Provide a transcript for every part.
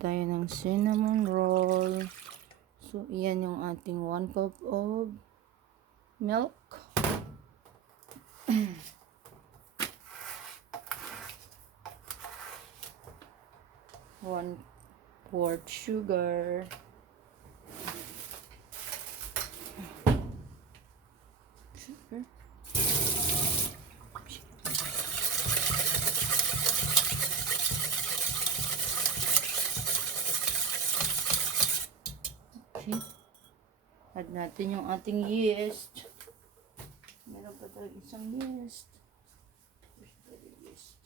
tayo ng cinnamon roll. So, iyan yung ating 1 cup of milk. 1/4 sugar. Sugar. Okay. Add natin yung ating yeast. Meron pa tayo isang yeast. Yeast.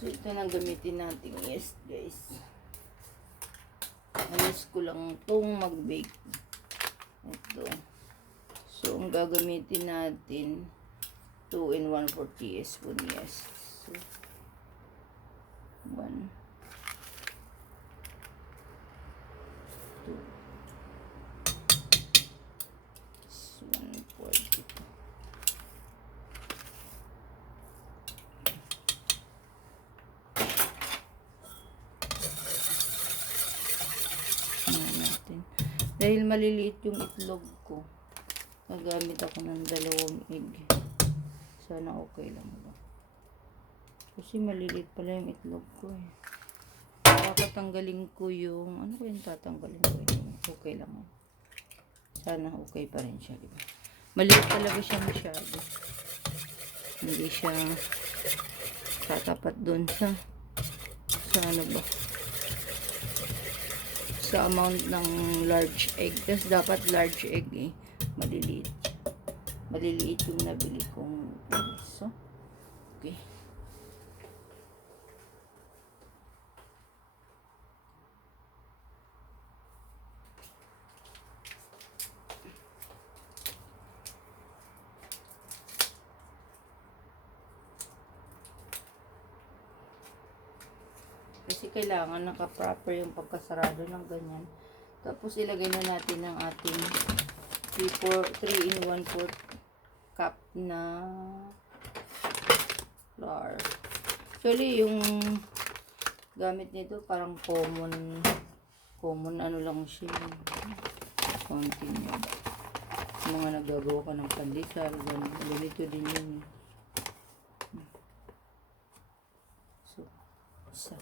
So, ito na gamitin natin yeast, guys. Ayos ko lang itong mag-bake. Ito. So, ang gagamitin natin 2 and 1/4 teaspoon yeast. So, 1, 2, 1/4. Dahil maliliit yung itlog ko, nagamit ako ng 2 egg. Sana okay lang ba? Kasi maliliit pala yung itlog ko eh. Tatanggalin ko yung, ano ko yung tatanggalin ko yung okay lang. Sana okay pa rin siya, diba? Maliit talaga siya masyado. Hindi siya tatapat dun sa ano ba? Sa amount ng large egg. Kasi dapat large egg eh. Maliliit. Maliliit yung nabili kong so, okay. Kasi kailangan naka-proper yung pagkasarado ng ganyan. Tapos ilagay na natin ang ating 3 in 1/4 cup na flour. Actually, yung gamit nito parang common ano lang siya. Konti niya. Mga nagagawa ka ng pandesal, ganito din yun. So, isa.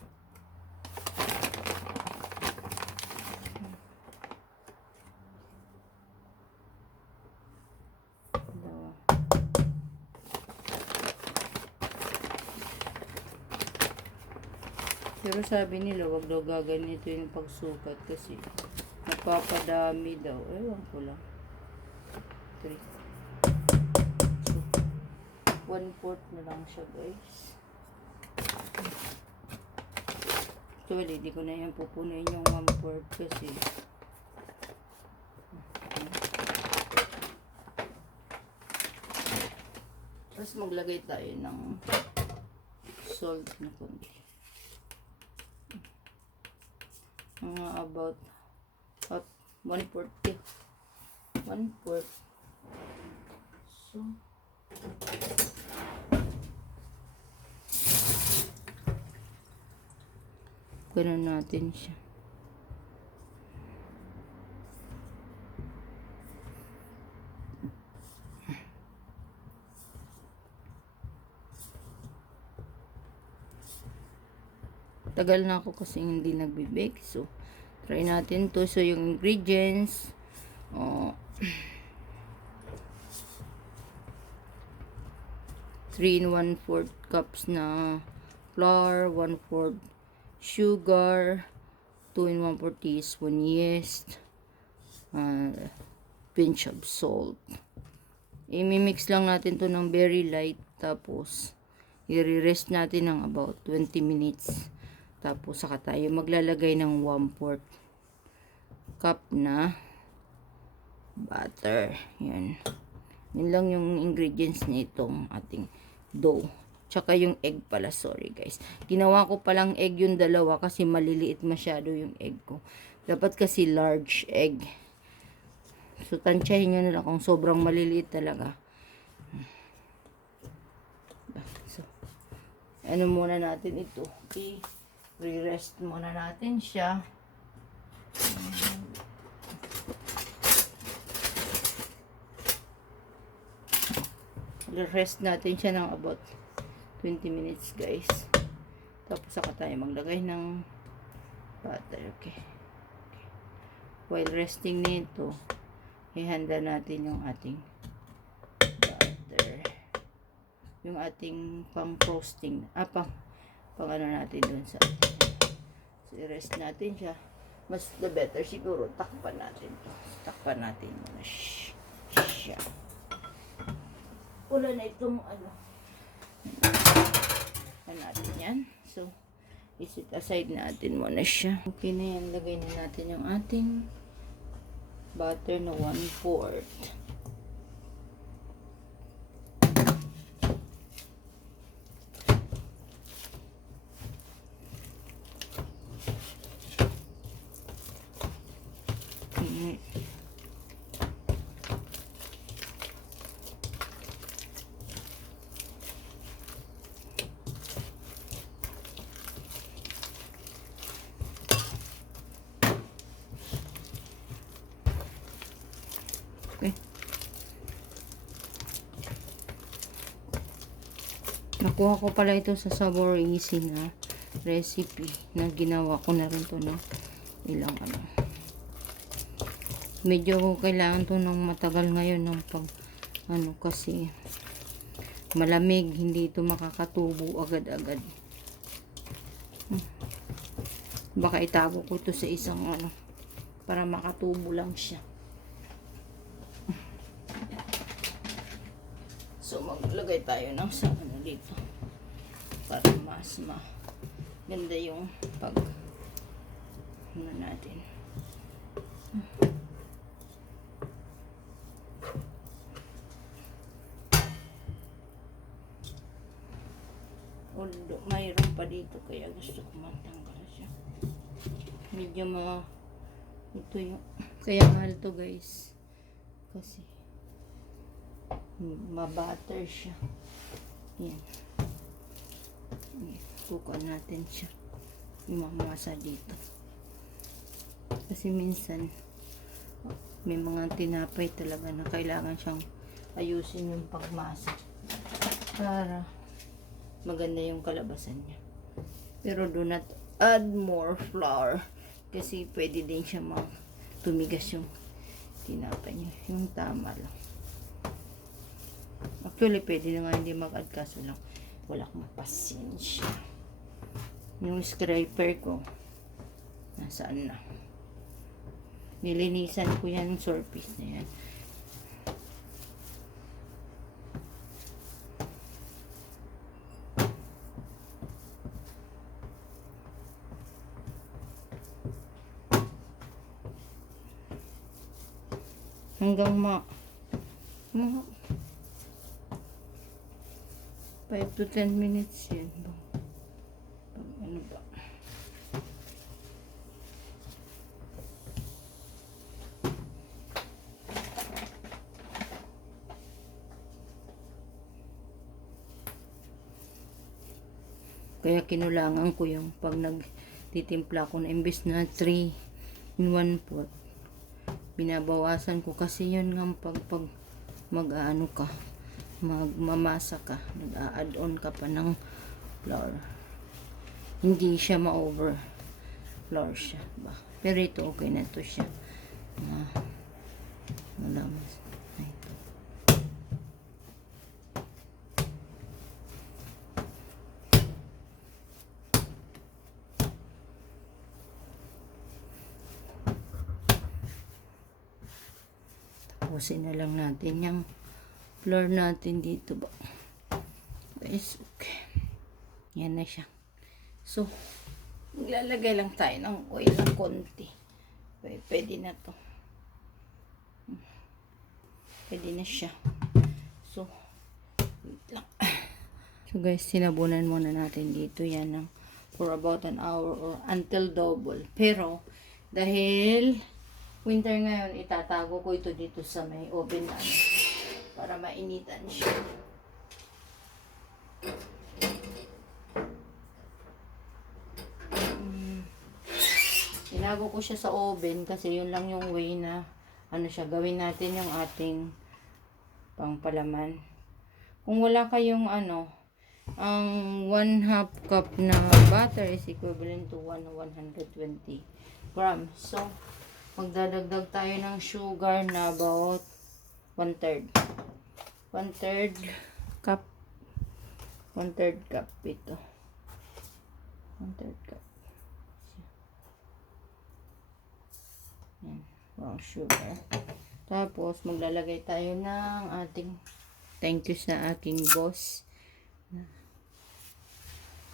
Pero sabi nila, wag daw gaganito yung pagsukat kasi napapadami daw. Ewan ko lang. 3. So, 1/4 na lang siya, guys. Actually, di ko na yan pupunin yung 1/4 kasi tapos maglagay tayo ng salt na konti. Mga about 1/4. So, ganun natin siya. Tagal na ako kasi hindi nagbe-bake. So, try natin to. So, yung ingredients. 3 in 1/4 cups na flour, 1/4 sugar, 2 in 1/4 teaspoon yeast, pinch of salt. I-mix lang natin to ng very light. Tapos, i-rest natin ng about 20 minutes. Tapos, saka tayo maglalagay ng 1/4 cup na butter. Yan. Yun lang yung ingredients nitong ating dough. Tsaka yung egg pala, sorry guys. Ginawa ko palang egg yung dalawa kasi maliliit masyado yung egg ko. Dapat kasi large egg. So, tansyahin nyo na lang kung sobrang maliliit talaga. So, ano muna natin ito? I-rest muna natin siya. I-rest natin siya ng about 20 minutes guys. Tapos saka tayo maglagay ng butter. Okay. While resting nito, ihanda natin yung ating butter. Yung ating pang frosting. Pang ano natin dun sa atin. So, i-rest natin siya. Mas the better siguro, takpan natin to. Takpan natin muna siya. Wala na itong ano. Natin yan. So, isit aside natin muna siya. Okay na yan. Lagay na natin yung ating butter na 1/4. Okay. Nakuha ko pala ito sa Sabor Easy na recipe na ginawa ko na rin to no ilang ano. Medyo kailangan to ng matagal ngayon ng pag ano kasi malamig, hindi ito makakatubo agad-agad. Baka itago ko ito sa isang ano para makatubo lang siya. So, maglagay tayo ng sa ano dito para mas ganda yung pag ano natin. Although mayroon pa dito kaya gusto ko matanggal siya. Medyo ito yung kaya mahal to guys kasi mabutter siya. Yan. Kukuha natin siya. Imamasa dito. Kasi minsan may mga tinapay talaga na kailangan siyang ayusin yung pagmasa para maganda yung kalabasan niya. Pero do not add more flour kasi pwede din siya tumigas yung tinapay niya. Yung tama lang. Actually, pwede na nga hindi mag-add kaso lang wala akong pasensya. Yung scraper ko nasaan na? Nilinisan ko yan surface na yan. Hanggang mga 5 to 10 minutes yan. Ano ba? Kaya kinulangan ko yung pag nagtitimpla ko na imbes na 3 in 1 pot. Binabawasan ko kasi yun nga pag mag-ano ka, magmamasa ka, nag-a-add on ka pa ng flour. Hindi siya ma-over flour siya ba. Pero ito okay na to siya. Malamas. Ito. Tapusin na lang natin yung flour natin dito ba. Guys, okay. Yan na siya. So, maglalagay lang tayo ng oil ng konti. Pwede na to. Pwede na siya. So, wait lang. So guys, sinabunan muna natin dito yan ng for about an hour or until double. Pero, dahil winter ngayon, itatago ko ito dito sa may oven namin para mainitan siya. Inago ko siya sa oven kasi yun lang yung way na ano siya, gawin natin yung ating pangpalaman. Kung wala kayong ano, ang 1/2 cup na butter is equivalent to 120 grams. So, magdadagdag tayo ng sugar na about 1/3. 1/3 cup. 1/3 cup ito. 1/3 cup. Yan, brown sugar. Tapos, maglalagay tayo ng ating thank you sa aking boss.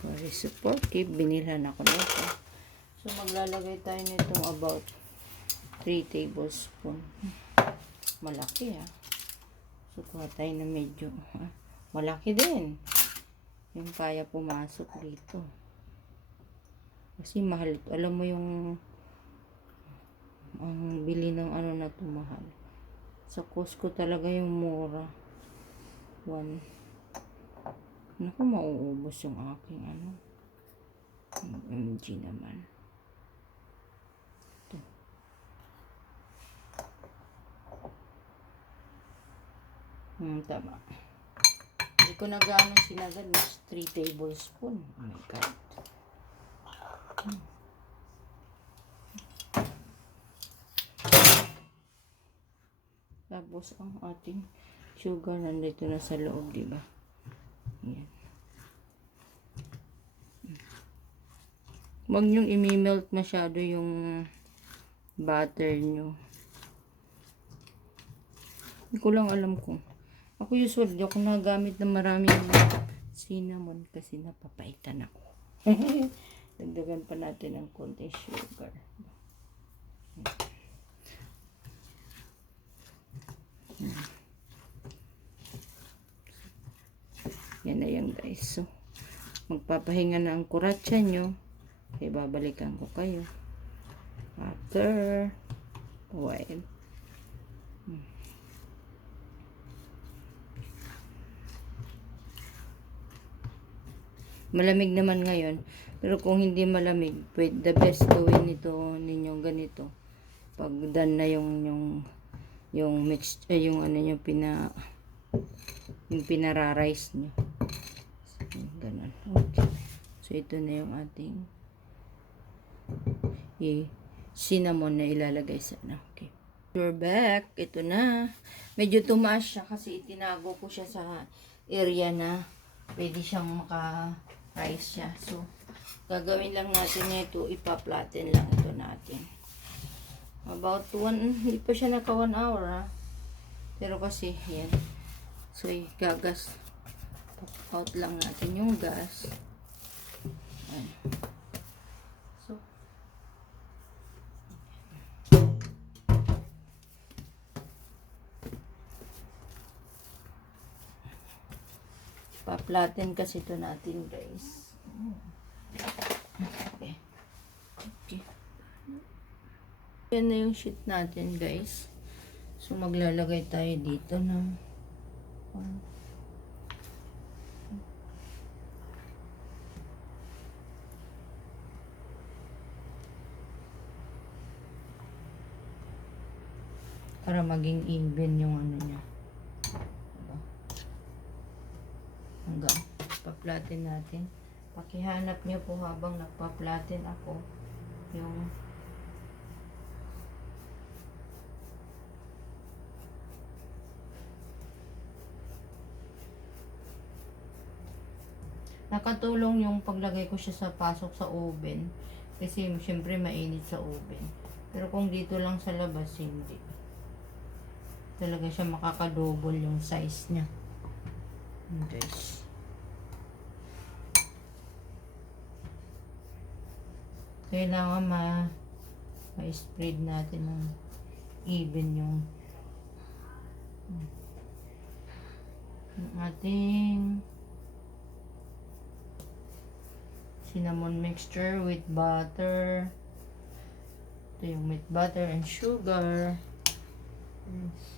Very supportive. Binilhan ako nito. So, maglalagay tayo nitong about 3 tablespoon. Malaki So, kuha tayo na medyo malaki din. Yung kaya pumasok dito. Kasi mahal ito. Alam mo yung ang bili ng ano na ito mahal. Sa Costco talaga yung mura. 1. Naku, mauubos yung aking ano. MG naman. Ito. Tama. Hindi ko na gaano sinagad. Mas 3 tablespoon. Oh my God. Tapos, ang ating sugar nandito na sa loob, diba? Yan. Huwag niyong i-melt masyado yung butter nyo. Hindi ko lang alam kung. Ako usually, ako nagamit ng maraming cinnamon kasi napapaitan ako. Dagdagan pa natin ng konti sugar. Yan na yan guys. So, magpapahinga na ang kuratsa nyo. Okay, babalikan ko kayo. After a while. Malamig naman ngayon. Pero kung hindi malamig, the best gawin nito ninyo ganito. Pag done na yung mix, yung ano nyo, yung pinara-rice nyo. Ganun. Okay. So, ito na yung ating cinnamon na ilalagay sa na. Okay. We're back. Ito na. Medyo tumaas siya kasi itinago ko siya sa area na pwede siyang maka-rice siya. So, gagawin lang natin ito. Ipa-flatten lang ito natin. About 1, hindi pa siya naka 1 hour Pero kasi, yan. So, gagas. Out lang natin yung gas. Ayan. So, pa-flatten kasi ito natin guys. Okay. Okay. Yan na yung sheet natin guys. So, maglalagay tayo dito ng para maging even yung ano niya. Diba? Hanggang pa-flatten natin. Pakihanap niyo po habang nagpa-flatten ako yung nakatulong yung paglagay ko siya sa pasok sa oven kasi syempre mainit sa oven. Pero kung dito lang sa labas, hindi. Talaga siya makakadouble yung size niya. Guys. Kailangan ma-spread natin ng even yung ating cinnamon mixture with butter. Ito yung with butter and sugar. Yes.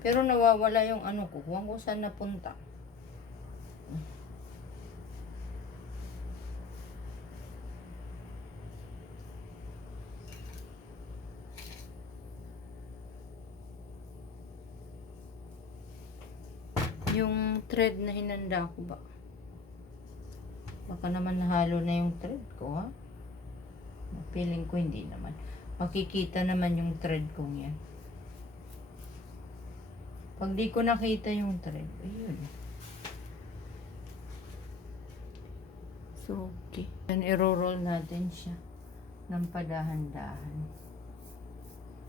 Pero nawawala yung ano ko. Huwag ko saan napunta. Yung thread na hinanda ko ba? Baka naman nahalo na yung thread ko, ha? Feeling ko hindi naman. Makikita naman yung thread kong yan. Pag di ko nakita yung thread, ayun. So, okay. Then, i-roll natin siya ng padahan-dahan.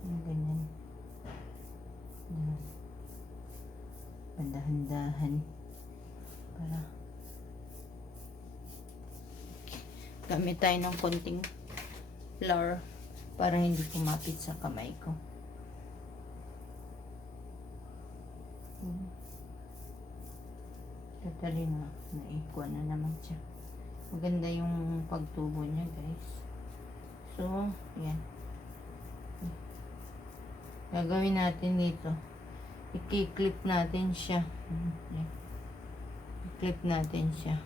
Yung ganyan. Yan. Padahan-dahan. Para gamit tayo ng konting flour para hindi kumapit sa kamay ko. Totally na. Naikuha na naman siya. Maganda yung pagtubo niya, guys. So, yan. Gagawin natin dito. I-clip natin siya. Yan. I-clip natin siya.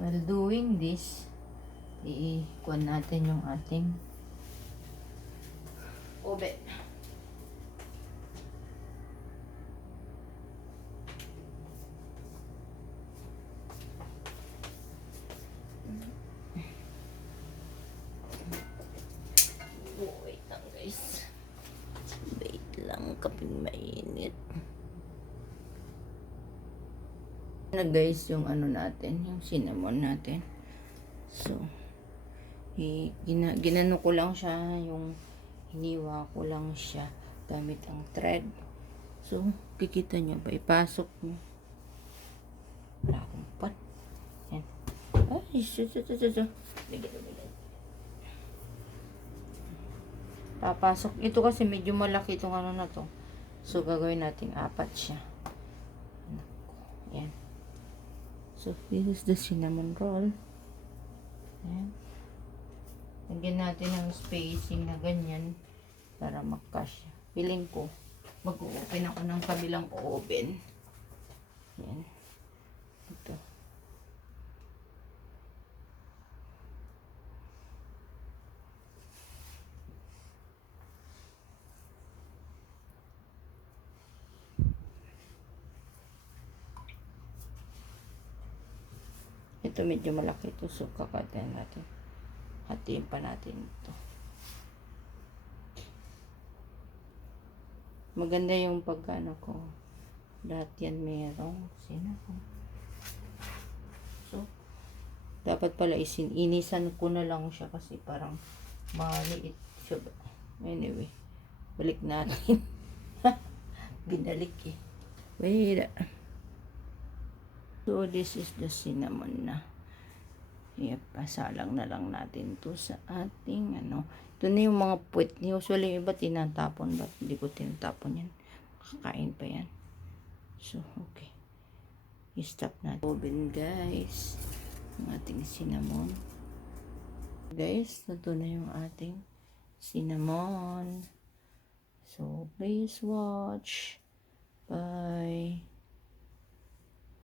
While doing this, i-kuha natin yung ating ube. Wait lang, guys. Wait lang, kaping mainit. Na guys, yung ano natin, yung cinnamon natin. So, ginano ko lang siya, yung hiniwa ko lang siya gamit ang thread. So, kikita nyo ba, ipasok nyo. Wala akong pan. Yan. Ay, papasok. Ito kasi medyo malaki itong ano na to. So, gagawin natin 4 siya. Yan. So, this is the cinnamon roll. Ayan. Lagyan natin ng spacing na ganyan para mag-cash. Feeling ko, mag-open ako ng kabilang oven. Ayan. Ito. Ito medyo malaki ito. So, kakatayin natin. Hatiin pa natin ito. Maganda yung pagkano ko. Lahat yan mayroong cinnamon. So, dapat pala inisan ko na lang siya kasi parang maliit siya. Anyway, balik natin. Binalik eh. Wait. So, this is the cinnamon na. Pasalang na lang natin to sa ating ano. Ito na yung mga puwet. Usually yung iba tinatapon. But hindi ko tinatapon yan. Makakain pa yan. So, okay. I-stop natin. Oven, guys. Ang ating cinnamon. Guys, ito na yung ating cinnamon. So, please watch. Bye.